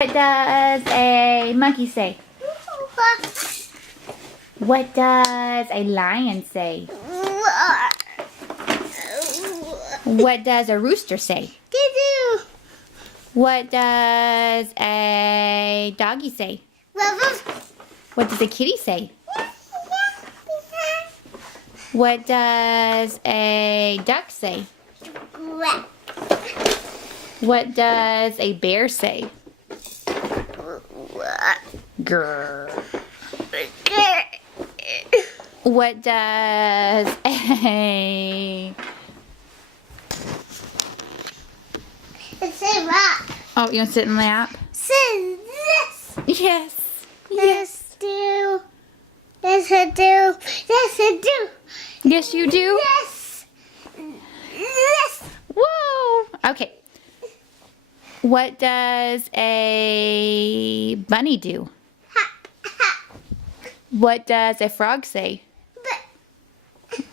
What does a monkey say? What does a lion say? What does a rooster say? What does a doggy say? What does a kitty say? What does a duck say? What does a bear say? Grrr. What does a... It's a rock. Oh, you want to sit in the lap? Sit this. Yes. Yes, do. Yes, I do. Yes, I do. Yes, you do? Yes. Yes. Whoa. Okay. What does a bunny do? What does a frog say?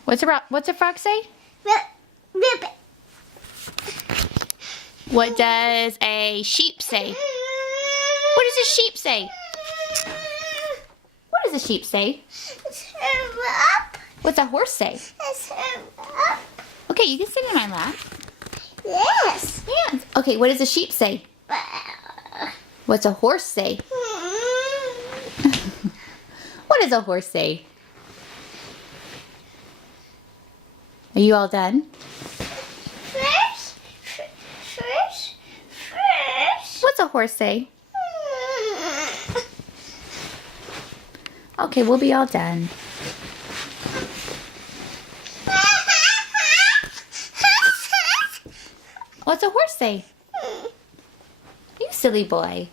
What's a frog say? Ribbit. What does a sheep say? What does a sheep say? What does a sheep say? It's up. What's a horse say? It's up. Okay, you can sit in my lap. Yes. Yeah. Okay, what does a sheep say? What's a horse say? What does a horse say? Are you all done? Fresh. What's a horse say? Okay, we'll be all done. What's a horse say? You silly boy.